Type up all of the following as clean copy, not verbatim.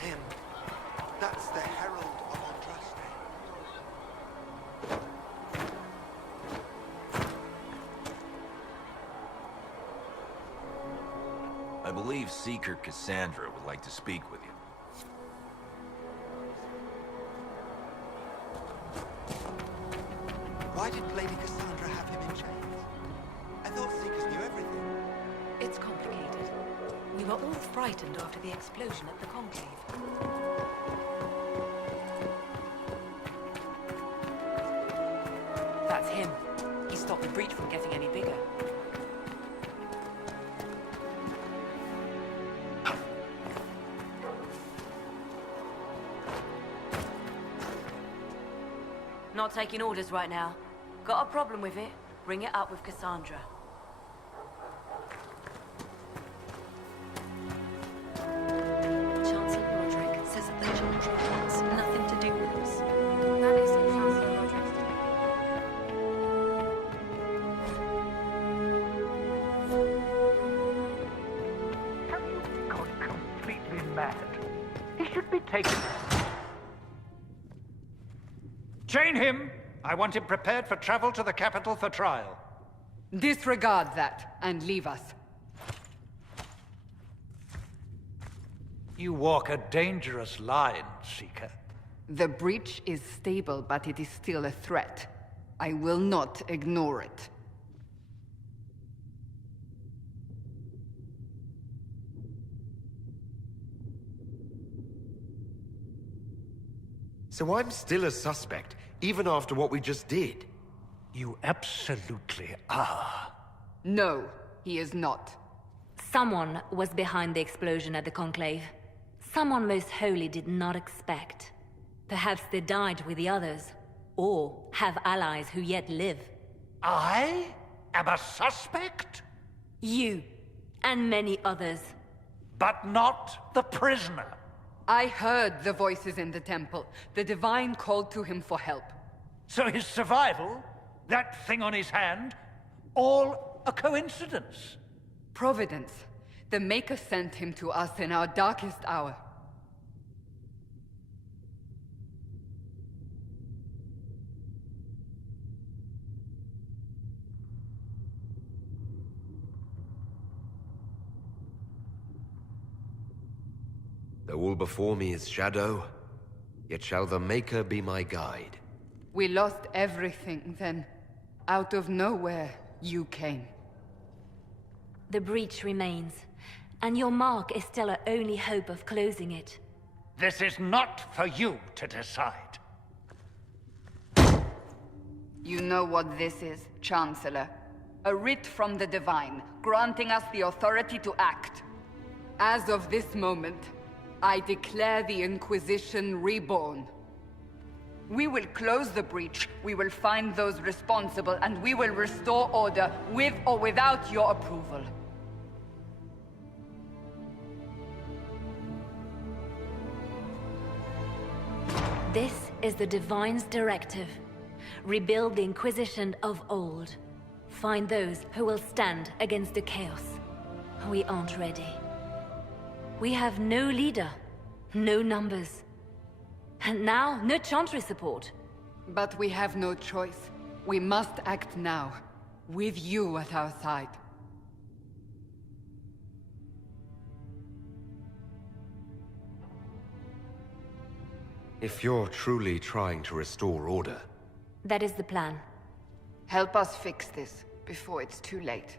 him. That's the Herald of Andraste. I believe Seeker Cassandra would like to speak with you. Why did Lady Cassandra have him in chains? I thought Seekers knew everything. It's complicated. We were all frightened after the explosion at the Conclave. That's him. He stopped the breach from getting any bigger. Not taking orders right now. Got a problem with it? Bring it up with Cassandra. Chancellor Roderick says that the Chantry wants nothing to do with us. That isn't Chancellor Roderick's Have you gone completely mad? He should be taken. Chain him! I want him prepared for travel to the capital for trial. Disregard that, and leave us. You walk a dangerous line, Seeker. The breach is stable, but it is still a threat. I will not ignore it. So I'm still a suspect, even after what we just did? You absolutely are. No, he is not. Someone was behind the explosion at the Conclave. Someone most holy did not expect. Perhaps they died with the others, or have allies who yet live. I am a suspect? You, and many others. But not the prisoner. I heard the voices in the temple. The Divine called to him for help. So his survival, that thing on his hand, all a coincidence? Providence. The Maker sent him to us in our darkest hour. Though all before me is shadow, yet shall the Maker be my guide. We lost everything then. Out of nowhere, you came. The breach remains, and your mark is still our only hope of closing it. This is not for you to decide. You know what this is, Chancellor. A writ from the Divine, granting us the authority to act. As of this moment, I declare the Inquisition reborn. We will close the breach, we will find those responsible, and we will restore order with or without your approval. This is the Divine's directive. Rebuild the Inquisition of old. Find those who will stand against the chaos. We aren't ready. We have no leader, no numbers. And now, no Chantry support. But we have no choice. We must act now, with you at our side. If you're truly trying to restore order, That is the plan. Help us fix this, before it's too late.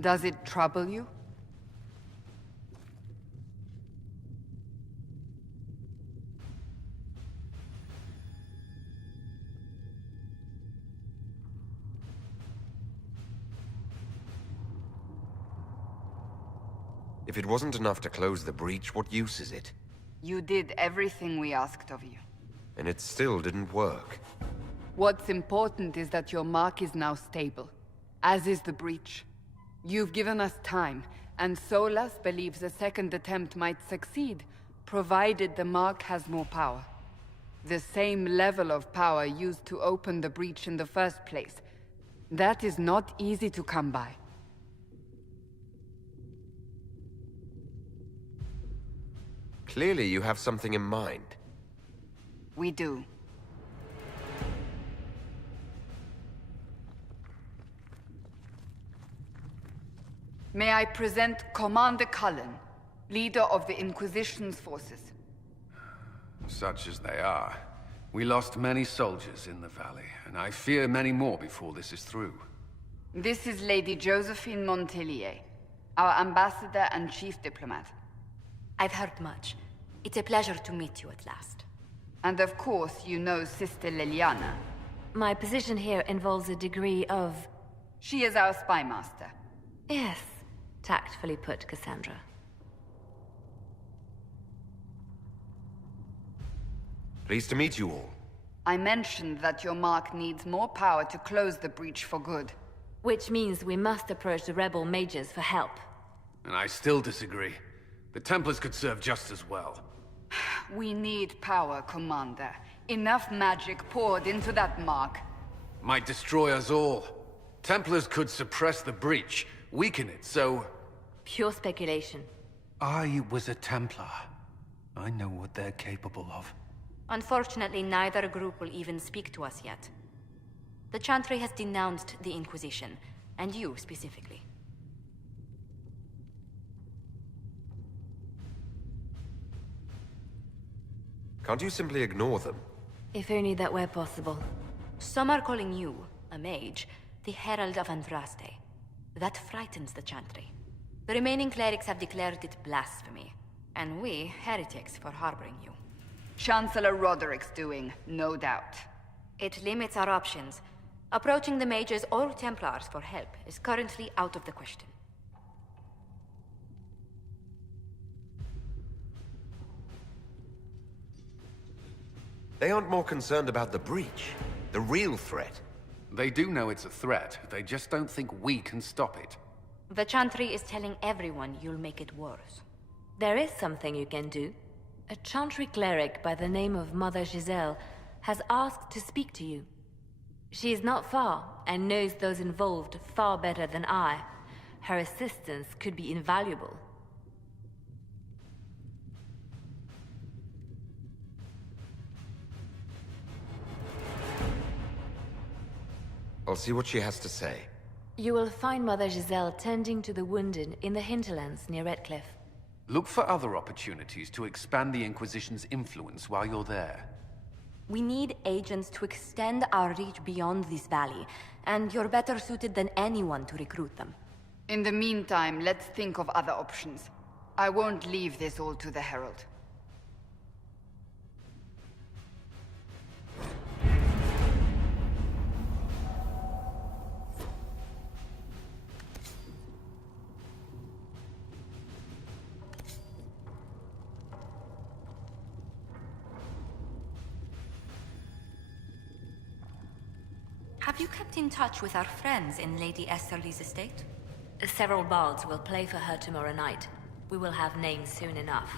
Does it trouble you? If it wasn't enough to close the breach, what use is it? You did everything we asked of you. And it still didn't work. What's important is that your mark is now stable, as is the breach. You've given us time, and Solas believes a second attempt might succeed, provided the mark has more power. The same level of power used to open the breach in the first place. That is not easy to come by. Clearly you have something in mind. We do. May I present Commander Cullen, leader of the Inquisition's forces. Such as they are. We lost many soldiers in the valley, and I fear many more before this is through. This is Lady Josephine Montelier, our ambassador and chief diplomat. I've heard much. It's a pleasure to meet you at last. And of course, you know Sister Liliana. My position here involves a degree of... She is our spy master. Yes, tactfully put, Cassandra. Pleased to meet you all. I mentioned that your mark needs more power to close the breach for good. Which means we must approach the rebel mages for help. And I still disagree. The Templars could serve just as well. We need power, Commander. Enough magic poured into that mark. Might destroy us all. Templars could suppress the breach, weaken it, so... Pure speculation. I was a Templar. I know what they're capable of. Unfortunately, neither group will even speak to us yet. The Chantry has denounced the Inquisition, and you specifically. Can't you simply ignore them? If only that were possible. Some are calling you, a mage, the Herald of Andraste. That frightens the Chantry. The remaining clerics have declared it blasphemy, and we, heretics, for harboring you. Chancellor Roderick's doing, no doubt. It limits our options. Approaching the mages or Templars for help is currently out of the question. They aren't more concerned about the breach, the real threat. They do know it's a threat, they just don't think we can stop it. The Chantry is telling everyone you'll make it worse. There is something you can do. A Chantry cleric by the name of Mother Giselle has asked to speak to you. She is not far, and knows those involved far better than I. Her assistance could be invaluable. I'll see what she has to say. You will find Mother Giselle tending to the wounded in the hinterlands near Redcliffe. Look for other opportunities to expand the Inquisition's influence while you're there. We need agents to extend our reach beyond this valley, and you're better suited than anyone to recruit them. In the meantime, let's think of other options. I won't leave this all to the Herald. Have you kept in touch with our friends in Lady Esterly's estate? Several bards will play for her tomorrow night. We will have names soon enough.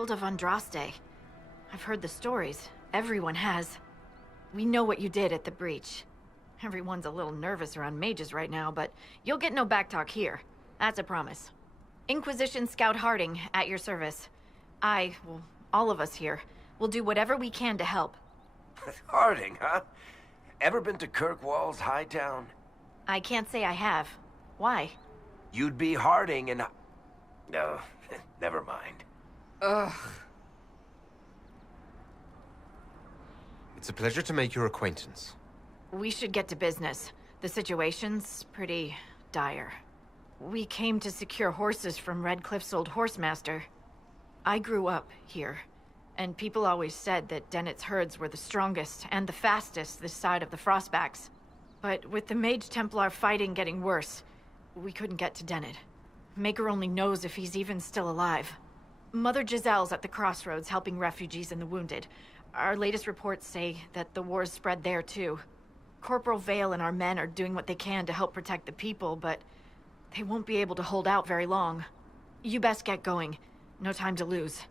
Herald of Andraste. I've heard the stories. Everyone has. We know what you did at the breach. Everyone's a little nervous around mages right now, but you'll get no backtalk here. That's a promise. Inquisition Scout Harding, at your service. Well, all of us here, will do whatever we can to help. Harding, huh? Ever been to Kirkwall's Hightown? I can't say I have. Why? You'd be Harding and... No, never mind. Ugh. It's a pleasure to make your acquaintance. We should get to business. The situation's pretty dire. We came to secure horses from Redcliffe's old horsemaster. I grew up here, and people always said that Dennett's herds were the strongest and the fastest this side of the Frostbacks. But with the Mage Templar fighting getting worse, we couldn't get to Dennett. Maker only knows if he's even still alive. Mother Giselle's at the crossroads helping refugees and the wounded. Our latest reports say that the war's spread there too. Corporal Vale and our men are doing what they can to help protect the people, but they won't be able to hold out very long. You best get going. No time to lose.